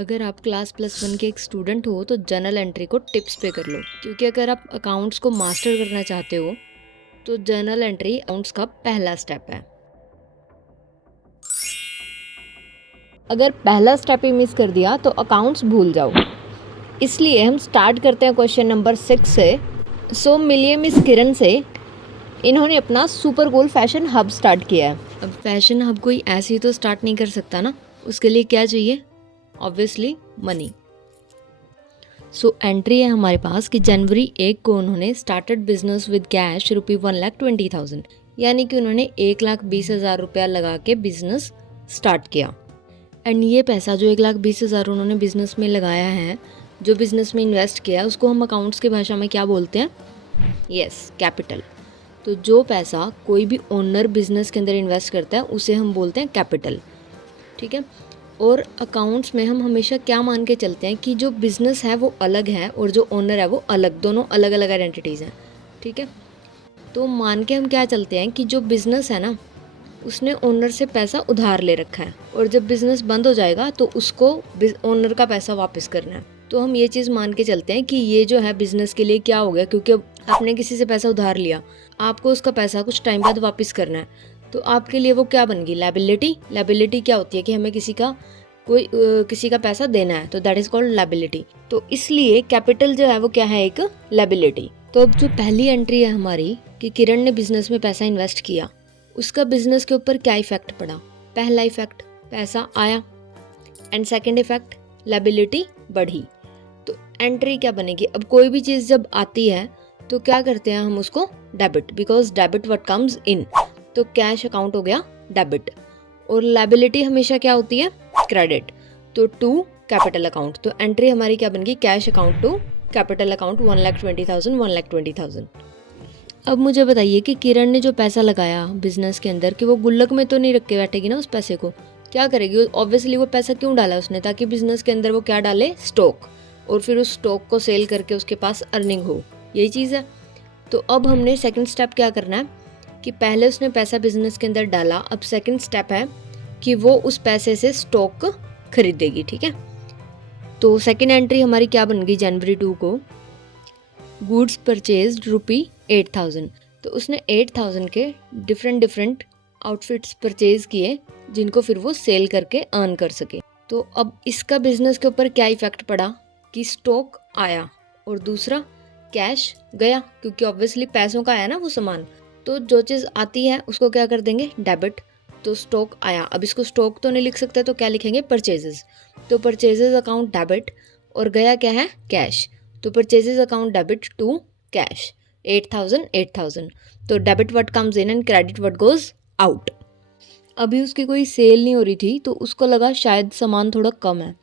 अगर आप क्लास +1 के एक स्टूडेंट हो तो जर्नल एंट्री को टिप्स पे कर लो, क्योंकि अगर आप अकाउंट्स को मास्टर करना चाहते हो तो जर्नल एंट्री अकाउंट्स का पहला स्टेप है। अगर पहला स्टेप ही मिस कर दिया तो अकाउंट्स भूल जाओ। इसलिए हम स्टार्ट करते हैं क्वेश्चन नंबर 6 से। सो मिलिए मिस किरण से। इन्होंने अपना super cool fashion hub start किया है। अब फैशन हब कोई ऐसे ही तो स्टार्ट नहीं कर सकता ना, उसके लिए क्या चाहिए? Obviously money. सो एंट्री है हमारे पास कि जनवरी 1 को उन्होंने स्टार्टेड बिजनेस विद कैश ₹1,20,000, यानी कि उन्होंने 1,20,000 रुपया लगा के बिजनेस स्टार्ट किया। एंड ये पैसा जो 1,20,000 उन्होंने बिजनेस में लगाया है, जो बिजनेस में इन्वेस्ट किया, उसको हम अकाउंट्स की भाषा में क्या बोलते हैं? Yes, capital. तो जो पैसा कोई भी ओनर बिजनेस के अंदर इन्वेस्ट करता है उसे हम बोलते हैं कैपिटल, ठीक है। और अकाउंट्स में हम हमेशा क्या मान के चलते हैं कि जो बिज़नेस है वो अलग है और जो ओनर है वो अलग, दोनों अलग अलग आइडेंटिटीज़ हैं, ठीक है। तो मान के हम क्या चलते हैं कि जो बिज़नेस है ना, उसने ओनर से पैसा उधार ले रखा है और जब बिज़नेस बंद हो जाएगा तो उसको ओनर का पैसा वापस करना है। तो हम ये चीज़ मान के चलते हैं कि ये जो है बिज़नेस के लिए क्या हो गया, क्योंकि आपने किसी से पैसा उधार लिया, आपको उसका पैसा कुछ टाइम बाद वापस करना है, तो आपके लिए वो क्या बन गई? लायबिलिटी। लायबिलिटी क्या होती है कि हमें किसी का पैसा देना है, तो दैट इज कॉल्ड लायबिलिटी। तो इसलिए कैपिटल जो है वो क्या है? एक लायबिलिटी। तो अब जो पहली एंट्री है हमारी कि किरण ने बिजनेस में पैसा इन्वेस्ट किया, उसका बिजनेस के ऊपर क्या इफेक्ट पड़ा? पहला इफेक्ट, पैसा आया, एंड सेकेंड इफेक्ट, लायबिलिटी बढ़ी। तो एंट्री क्या बनेगी? अब कोई भी चीज़ जब आती है तो क्या करते हैं हम उसको? Debit, because debit what comes in. तो कैश अकाउंट हो गया डेबिट, और लायबिलिटी हमेशा क्या होती है? क्रेडिट। तो टू कैपिटल अकाउंट। तो एंट्री हमारी क्या बन गई? Cash account to capital account 1,20,000, 1,20,000। अब मुझे बताइए कि किरण ने जो पैसा लगाया बिजनेस के अंदर, कि वो गुल्लक में तो नहीं रख के बैठेगी ना, उस पैसे को क्या करेगी? ऑब्वियसली वो पैसा क्यों डाला उसने? ताकि बिजनेस के अंदर वो क्या डाले? स्टॉक, और फिर उस स्टॉक को सेल करके उसके पास अर्निंग हो, यही चीज़ है। तो अब हमने सेकंड स्टेप क्या करना है कि पहले उसने पैसा बिजनेस के अंदर डाला, अब सेकंड स्टेप है कि वो उस पैसे से स्टॉक खरीदेगी, ठीक है। तो सेकंड एंट्री हमारी क्या बन गई? जनवरी 2 को गुड्स परचेज ₹8,000। तो उसने 8,000 के डिफरेंट आउटफिट्स परचेज किए, जिनको फिर वो सेल करके अर्न कर सके। तो अब इसका बिजनेस के ऊपर क्या इफेक्ट पड़ा कि स्टॉक आया और दूसरा कैश गया, क्योंकि ऑब्वियसली पैसों का आया ना वो सामान। तो जो चीज़ आती है उसको क्या कर देंगे? डेबिट। तो स्टॉक आया, अब इसको स्टॉक तो नहीं लिख सकते, तो क्या लिखेंगे? परचेजेस। तो परचेजेस अकाउंट डेबिट, और गया क्या है? कैश। तो purchases account debit to cash, 8,000 8,000। तो debit what comes in and credit what goes out. अभी उसकी कोई सेल नहीं हो रही थी, तो उसको लगा शायद सामान थोड़ा कम है,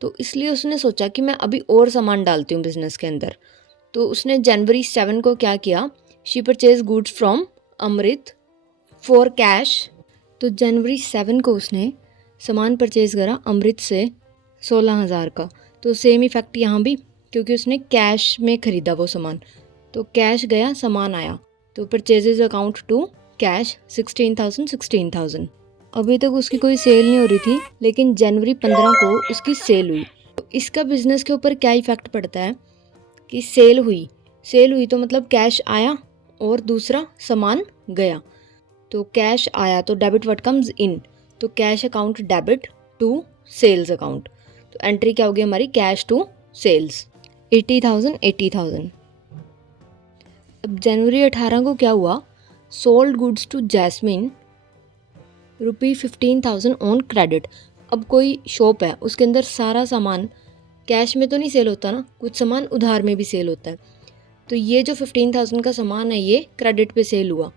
तो इसलिए उसने सोचा कि मैं अभी और सामान डालती हूँ बिजनेस के अंदर। तो उसने जनवरी 7 को क्या किया? She purchase goods from Amrit for cash. तो जनवरी 7 को उसने सामान परचेज करा अमृत से 16,000 का। तो सेम इफेक्ट यहाँ भी, क्योंकि उसने कैश में ख़रीदा वो सामान। तो कैश गया, सामान आया। तो परचेजेज अकाउंट टू कैश 16,000। अभी तक उसकी कोई सेल नहीं हो रही थी, लेकिन जनवरी 15 को उसकी सेल हुई। तो इसका बिजनेस के ऊपर क्या इफेक्ट पड़ता है कि सेल हुई तो मतलब कैश आया और दूसरा सामान गया। तो कैश आया तो डेबिट व्हाट कम्स इन, तो cash account debit to sales account. तो एंट्री क्या होगी हमारी? Cash to sales, 80,000। अब जनवरी 18 को क्या हुआ? Sold goods to Jasmine ₹15,000 on credit. अब कोई शॉप है, उसके अंदर सारा सामान कैश में तो नहीं सेल होता ना, कुछ सामान उधार में भी सेल होता है। तो ये जो 15,000 का सामान है ये क्रेडिट पे सेल हुआ।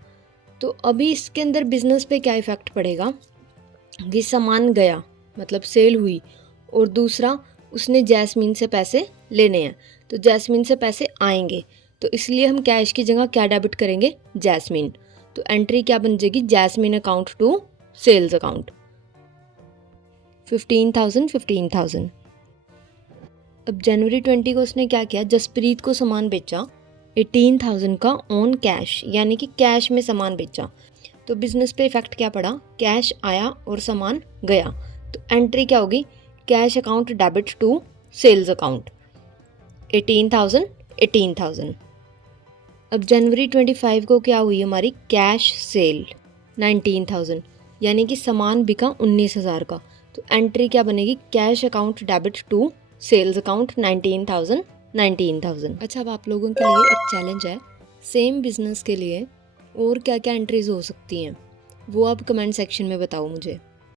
तो अभी इसके अंदर बिजनेस पे क्या इफेक्ट पड़ेगा कि सामान गया मतलब सेल हुई, और दूसरा उसने जैस्मिन से पैसे लेने हैं, तो जैस्मिन से पैसे आएंगे। तो इसलिए हम कैश की जगह क्या डेबिट करेंगे? जैस्मिन। तो एंट्री क्या बन जाएगी? Jasmine account to sales account, 15,000। अब जनवरी 20 को उसने क्या किया? जसप्रीत को सामान बेचा 18,000 का ऑन कैश, यानी कि कैश में सामान बेचा। तो बिजनेस पे इफेक्ट क्या पड़ा? कैश आया और सामान गया। तो एंट्री क्या होगी? Cash account debit to sales account 18,000 18,000। अब जनवरी 25 को क्या हुई हमारी कैश सेल 19,000, यानी कि सामान बिका 19,000 का। तो एंट्री क्या बनेगी, cash account debit to sales account 19,000 19,000। अच्छा, अब आप लोगों के लिए एक चैलेंज है, सेम बिजनेस के लिए और क्या क्या एंट्रीज हो सकती हैं वो आप कमेंट सेक्शन में बताओ मुझे।